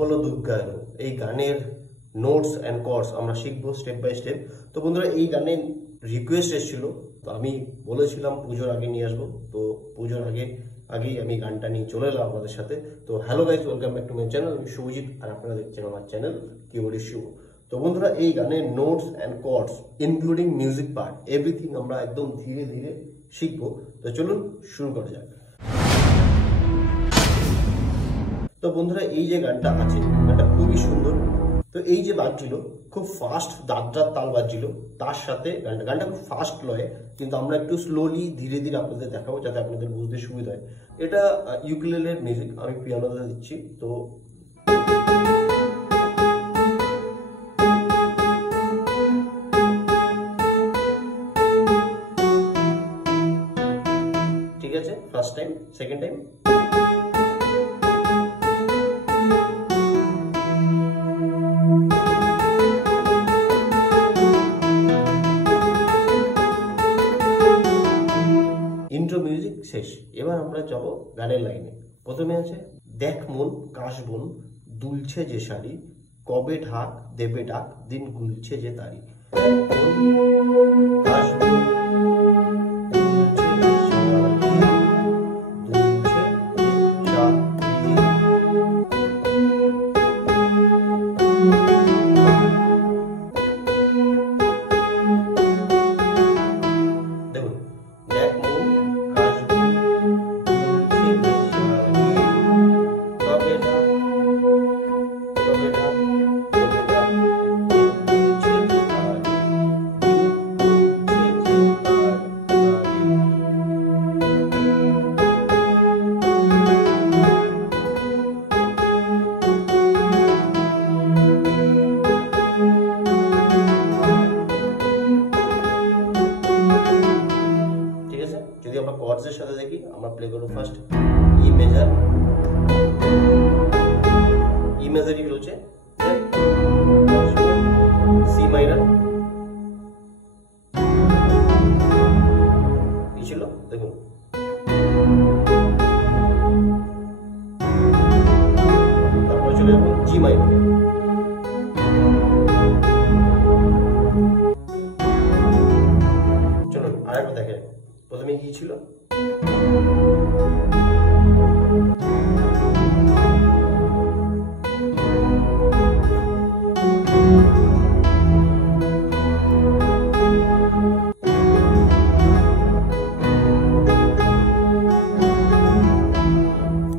বলো দুর্গা এলো, এই গানের নোটস অ্যান্ড কর্ডস আমরা শিখবো স্টেপ বাই স্টেপ। তো বন্ধুরা এই গানের রিকোয়েস্ট এসেছিল, তো আমি বলেছিলাম পুজোর আগে নিয়ে আসবো, তো পুজোর আগেই আমি গানটা নিয়ে চলে এলাম আপনাদের সাথে। তো hello guys, welcome back to my channel. আমি শুভজিৎ আর আপনারা দেখছেন আমার চ্যানেল কিবোর্ডে শুভ। তো বন্ধুরা এই গানের notes and chords including music part everything আমরা একদম ধীরে ধীরে শিখবো। তো চলুন শুরু করা যাক। তো বন্ধুরা এই যে গানটা আছে, গানটা খুবই সুন্দর। তো এই যে বাজছিল খুব ফাস্ট দাদরার তাল বাজছিল, তার সাথে গানটা খুব ফাস্ট লয়ে, কিন্তু আমরা একটু স্লোলি ধীরে ধীরে আপনাদের দেখাবো যাতে আপনাদের বুঝতে সুবিধা হয়। এটা ইউকুলেলের মিউজিক, আমি পিয়ানোতে দিচ্ছি। তো ঠিক আছে, first time, second time. Intro music শেষ। এবার আমরা যাব গানের লাইনে। প্রথমে আছে, দেখ মন কাশবন দুলছে যে শাড়ি, কবে ঢাক দেবে ডাক দিন গুলছে যে তারি। কাশবন কর্ডসের সাথে দেখি, আমরা প্লে করব ফার্স্ট ই মেজর, ই মেজরই রয়েছে, সি মাইনর কি ছিল দেখুন, তারপর চলে যাবো জি মাইনর। চলুন আরেকবার দেখে, প্রথমে ই ছিল,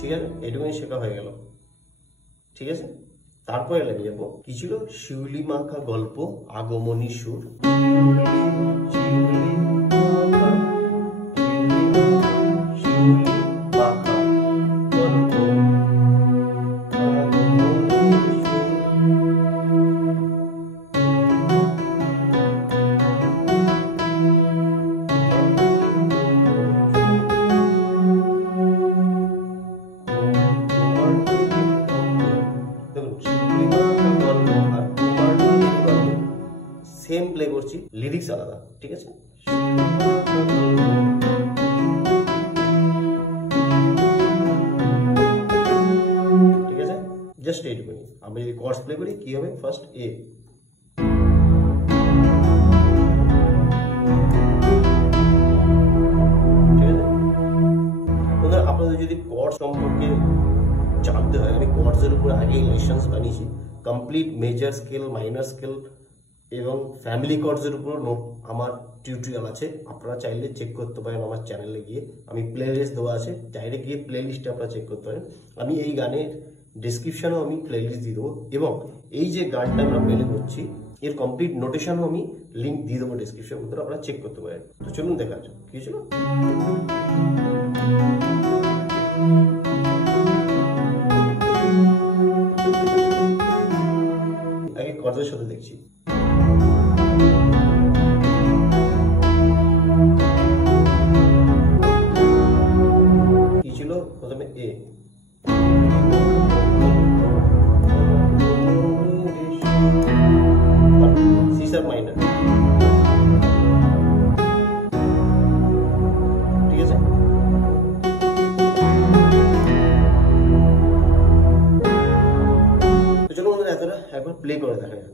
ঠিক আছে, এটুকুনি শেখা হয়ে গেল। ঠিক আছে, তারপরে লেগে যাবো কি ছিল, শিউলি মাখা গল্প আগমনী সুর, সেম প্লে করছি, লিরিক্স আলাদা। ঠিক আছে, ঠিক আছে, জাস্ট এইটুকুনি। আমরা যদি কর্ডস প্লে করি কি হবে, ফার্স্ট এ, ঠিক আছে। আপনাদের যদি কর্ড সম্পর্কে জানতে হয়, আমি কর্ডসের উপর আগেই লেসন্স বানিয়েছি, complete major scale, minor scale এবং ফ্যামিলি কর্ডসের উপর আমার টিউটোরিয়াল আছে, আপনারা চাইলে চেক করতে পারেন আমার চ্যানেলে গিয়ে। আমি প্লে লিস্ট দেওয়া আছে, চাইলে গিয়ে প্লে লিস্টে আপনারা চেক করতে পারেন। আমি এই গানের ডিসক্রিপশনেও আমি প্লে লিস্ট দিয়ে দেবো, এবং এই যে গানটা আমরা প্লে করছি এর কমপ্লিট নোটেশনও আমি লিঙ্ক দিয়ে দেবো ডিসক্রিপশনের মধ্যে, আপনারা চেক করতে পারেন। তো চলুন দেখা যাক কি ছিল। আগে কর্ডসের সাথে দেখছি, কি ছিল প্রথমে এ, সি শার্প মাইনর, ঠিক আছে। একবার প্লে করে দেখা যাক।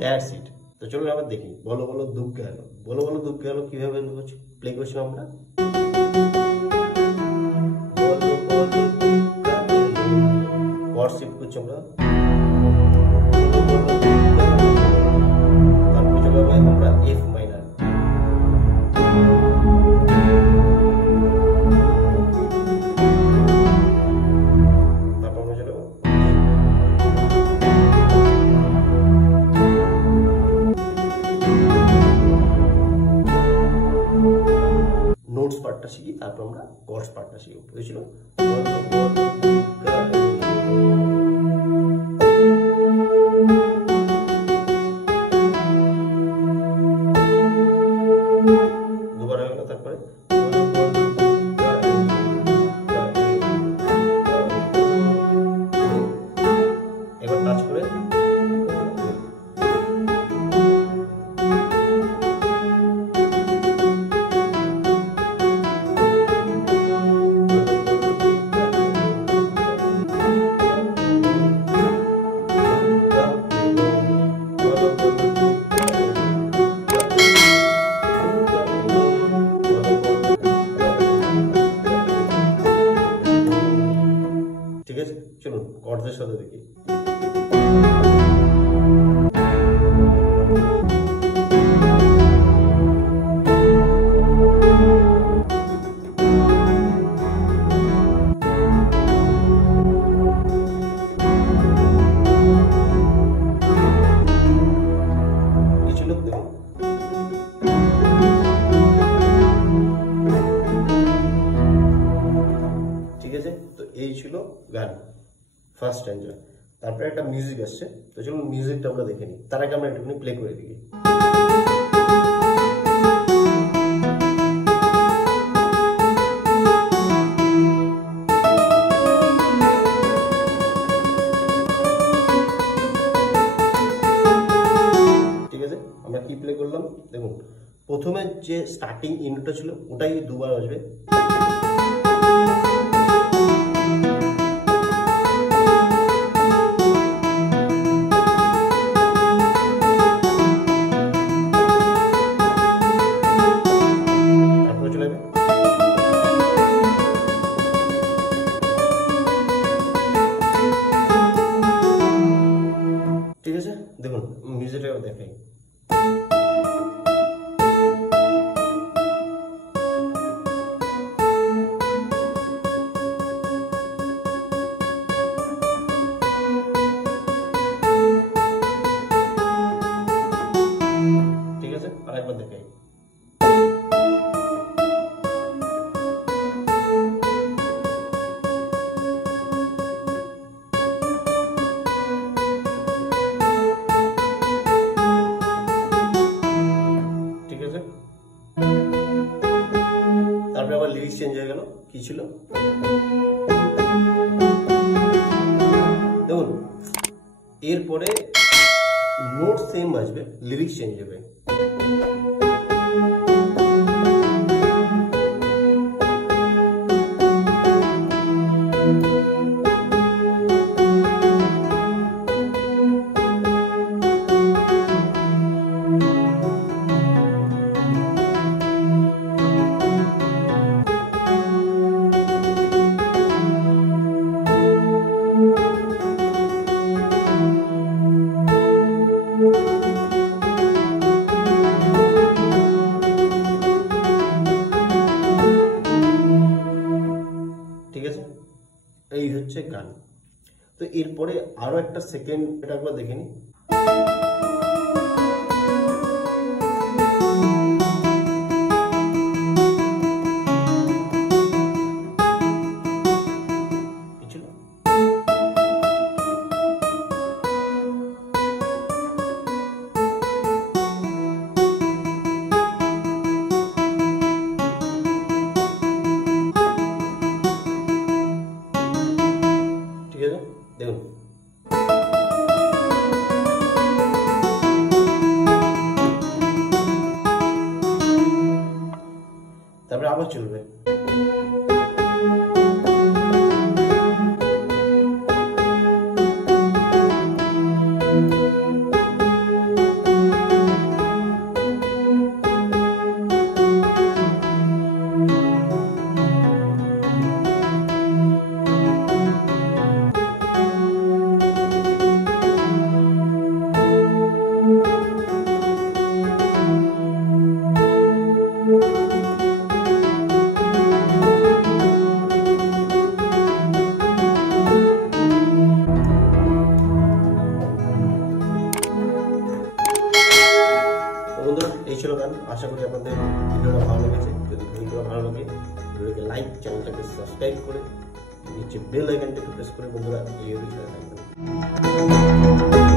That's it. তো চলুন আবার দেখি বলো বলো দুঃখ গেল, বলো বলো দুঃখ গেল কিভাবে প্লে করছিলাম আমরা। কর্ড শিফট করছি আমরা, তারপরে চলে যাবো আমরা এফ মাইনার, তারপর আমরা চলে যাবো নোটস পার্টটা শিখি, তারপর আমরা কর্ডস পার্টটা শিখি। বুঝেছিল? দুবার হয়ে গেল, তারপরে এবার টাচ করে ঠিক আছে। চলুন কর্ডসের সাথে দেখি। কি ছিল দেখুন, ঠিক আছে। তো এই ছিল গান ফার্স্ট স্ট্যান্ডার। তারপরে একটা মিউজিক আসছে, তো চলুন মিউজিকটা আমরা দেখে নিই। তার আগে আমরা একটুখানি প্লে করে দিই। ঠিক আছে, আমরা কি প্লে করলাম দেখুন। প্রথমে যে স্টার্টিং ইন্ট্রোটা ছিল ওটাই দুবার আসবে, তারপরে চলে যাবে। ঠিক আছে, দেখুন মিউজিকটা দেখাই। ঠিক আছে, আরেকবার দেখাই। ঠিক আছে, তারপরে আবার লিরিক্স চেঞ্জ হয়ে গেল। কি ছিল দেখুন, এরপরে নোট সেম আসবে, লিরিক্স চেঞ্জ হবে। ঠিক আছে, এই হচ্ছে গান। তো এরপরে আরো একটা সেকেন্ড এটা একবার দেখে নি। দেখুন তারপরে আবার চলবে। বন্ধুরা এই ছিল গান। আশা করি আপনাদের ভিডিওটা ভালো লেগেছে। যদি ভিডিওটা ভালো লাগে ভিডিওকে লাইক, চ্যানেলটাকে সাবস্ক্রাইব করে নিচে বেল আইকনটাকে প্রেস করে বন্ধুরা এই বিষয়ে থাকবেন।